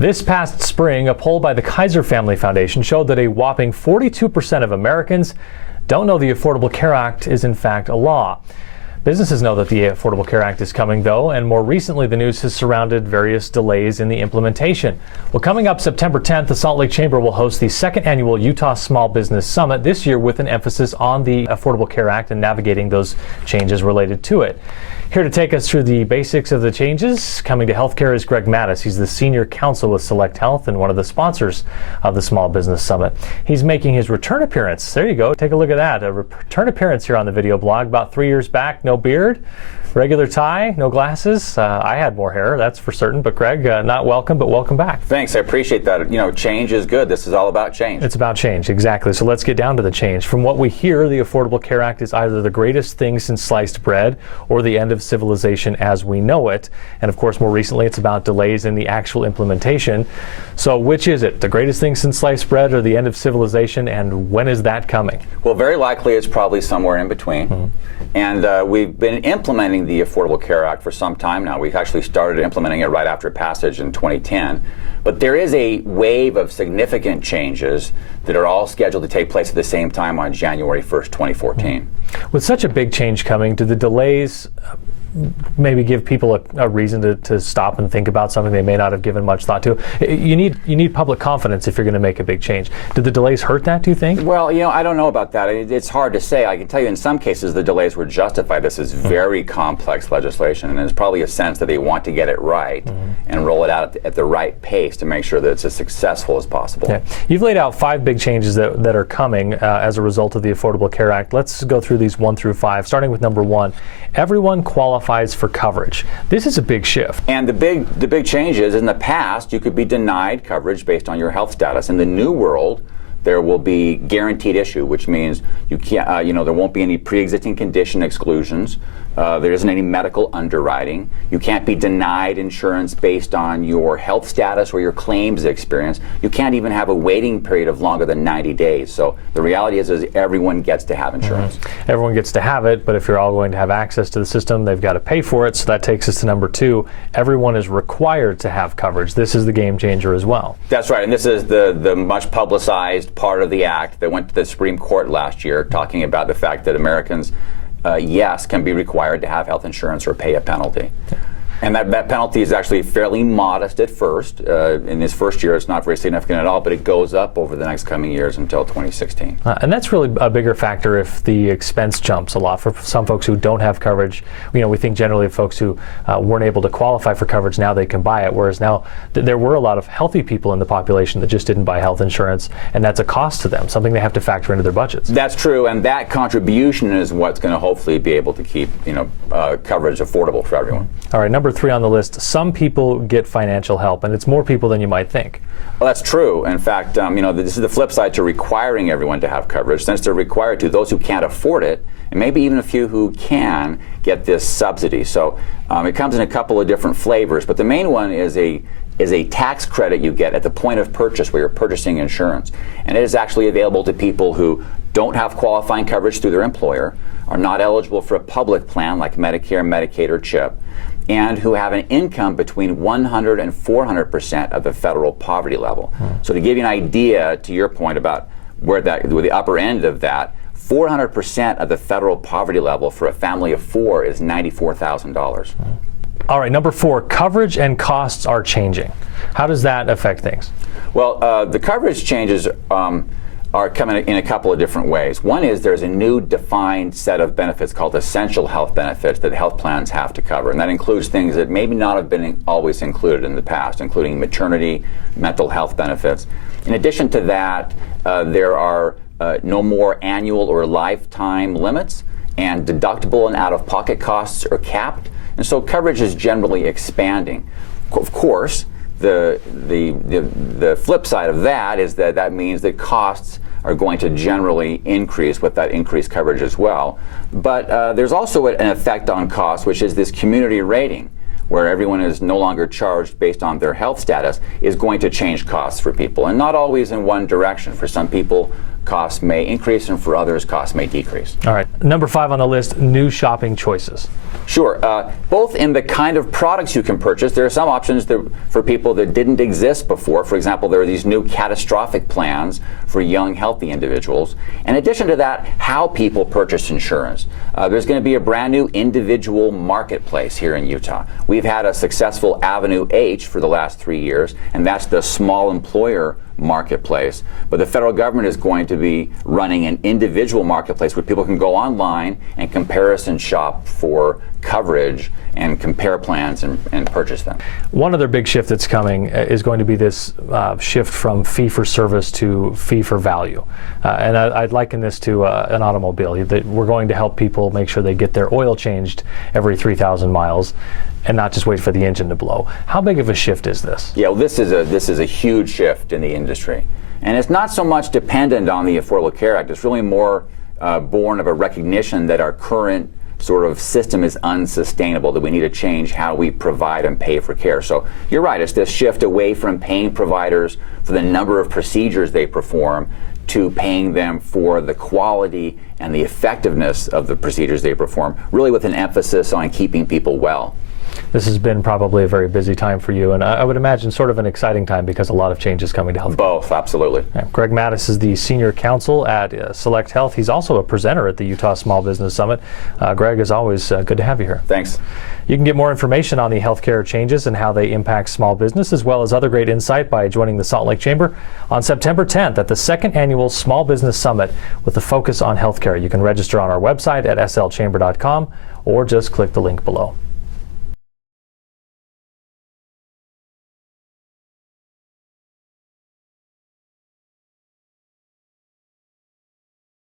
This past spring, a poll by the Kaiser Family Foundation showed that a whopping 42% of Americans don't know the Affordable Care Act is in fact a law. Businesses know that the Affordable Care Act is coming, though, and more recently the news has surrounded various delays in the implementation. Well, coming up September 10th, the Salt Lake Chamber will host the second annual Utah Small Business Summit, this year with an emphasis on the Affordable Care Act and navigating those changes related to it. Here to take us through the basics of the changes coming to healthcare is Greg Mattis. He's the senior counsel with SelectHealth and one of the sponsors of the Small Business Summit. He's making his return appearance. There you go. Take a look at that. A return appearance here on the video blog about 3 years back. No beard, regular tie, no glasses. I had more hair, that's for certain. But Greg, not welcome, but welcome back. Thanks. I appreciate that. You know, change is good. This is all about change. It's about change, exactly. So let's get down to the change. From what we hear, the Affordable Care Act is either the greatest thing since sliced bread or the end of civilization as we know it. And of course, more recently, it's about delays in the actual implementation. So which is it? The greatest thing since sliced bread or the end of civilization? And when is that coming? Well, very likely it's probably somewhere in between. Mm-hmm. And we've been implementing the Affordable Care Act for some time now. We've actually started implementing it right after passage in 2010. But there is a wave of significant changes that are all scheduled to take place at the same time on January 1st, 2014. With such a big change coming, do the delays maybe give people a reason to stop and think about something they may not have given much thought to? You need public confidence if you're going to make a big change. Did the delays hurt that, do you think? Well, you know, I don't know about that. It's hard to say. I can tell you in some cases the delays were justified. This is very complex legislation, and there's probably a sense that they want to get it right and roll it out at the right pace to make sure that it's as successful as possible. Yeah. You've laid out 5 big changes that are coming as a result of the Affordable Care Act. Let's go through these 1 through 5, starting with number 1. Everyone qualifies for coverage. This is a big shift. And the big change is, in the past, you could be denied coverage based on your health status. In the new world, there will be guaranteed issue, which means you can't, there won't be any pre-existing condition exclusions. There isn't any medical underwriting. You can't be denied insurance based on your health status or your claims experience. You can't even have a waiting period of longer than 90 days. So the reality is everyone gets to have insurance. Everyone gets to have it, but if you're all going to have access to the system, they've got to pay for it. So that takes us to number 2. Everyone is required to have coverage. This is the game changer as well. That's right, and this is the much publicized part of the act that went to the Supreme Court last year, talking about the fact that Americans yes, can be required to have health insurance or pay a penalty. And that penalty is actually fairly modest at first. In this first year, it's not very significant at all, but it goes up over the next coming years until 2016. And that's really a bigger factor if the expense jumps a lot. For some folks who don't have coverage, we think generally of folks who weren't able to qualify for coverage, now they can buy it, whereas now there were a lot of healthy people in the population that just didn't buy health insurance, and that's a cost to them, something they have to factor into their budgets. That's true, and that contribution is what's going to hopefully be able to keep coverage affordable for everyone. All right, number 3 on the list, some people get financial help, and it's more people than you might think. Well, that's true. In fact, this is the flip side to requiring everyone to have coverage. Since they're required to, those who can't afford it, and maybe even a few who can, get this subsidy. So it comes in a couple of different flavors, but the main one is a tax credit you get at the point of purchase where you're purchasing insurance. And it is actually available to people who don't have qualifying coverage through their employer, are not eligible for a public plan like Medicare, Medicaid, or CHIP, and who have an income between 100 and 400% of the federal poverty level. So to give you an idea, to your point about where the upper end of that, 400% of the federal poverty level for a family of 4 is $94,000. All right, number 4, coverage and costs are changing. How does that affect things? Well, the coverage changes are coming in a couple of different ways. One is there's a new defined set of benefits called essential health benefits that health plans have to cover, and that includes things that maybe not have been always included in the past, including maternity, mental health benefits. In addition to that, there are no more annual or lifetime limits, and deductible and out-of-pocket costs are capped, and so coverage is generally expanding. Of course, the flip side of that is that means that costs are going to generally increase with that increased coverage as well. But there's also an effect on costs, which is this community rating, where everyone is no longer charged based on their health status, is going to change costs for people, and not always in one direction. For some people, costs may increase, and for others, costs may decrease. All right, number 5 on the list, new shopping choices. Sure. Both in the kind of products you can purchase. There are some options for people that didn't exist before. For example, there are these new catastrophic plans for young, healthy individuals. In addition to that, how people purchase insurance. There's going to be a brand new individual marketplace here in Utah. We've had a successful Avenue H for the last 3 years, and that's the small employer marketplace. But the federal government is going to be running an individual marketplace where people can go online and comparison shop for coverage and compare plans and purchase them. One other big shift that's coming is going to be this shift from fee-for-service to fee-for-value. And I'd liken this to an automobile. We're going to help people make sure they get their oil changed every 3,000 miles and not just wait for the engine to blow. How big of a shift is this? Yeah, well, this is a huge shift in the industry. And it's not so much dependent on the Affordable Care Act. It's really more born of a recognition that our current sort of system is unsustainable, that we need to change how we provide and pay for care. So you're right, it's this shift away from paying providers for the number of procedures they perform to paying them for the quality and the effectiveness of the procedures they perform, really with an emphasis on keeping people well. This has been probably a very busy time for you, and I would imagine sort of an exciting time because a lot of change is coming to health. Both, absolutely. Yeah. Greg Mattis is the Senior Counsel at SelectHealth. He's also a presenter at the Utah Small Business Summit. Greg, as always, good to have you here. Thanks. You can get more information on the healthcare changes and how they impact small business, as well as other great insight by joining the Salt Lake Chamber on September 10th at the second annual Small Business Summit with a focus on healthcare. You can register on our website at slchamber.com or just click the link below.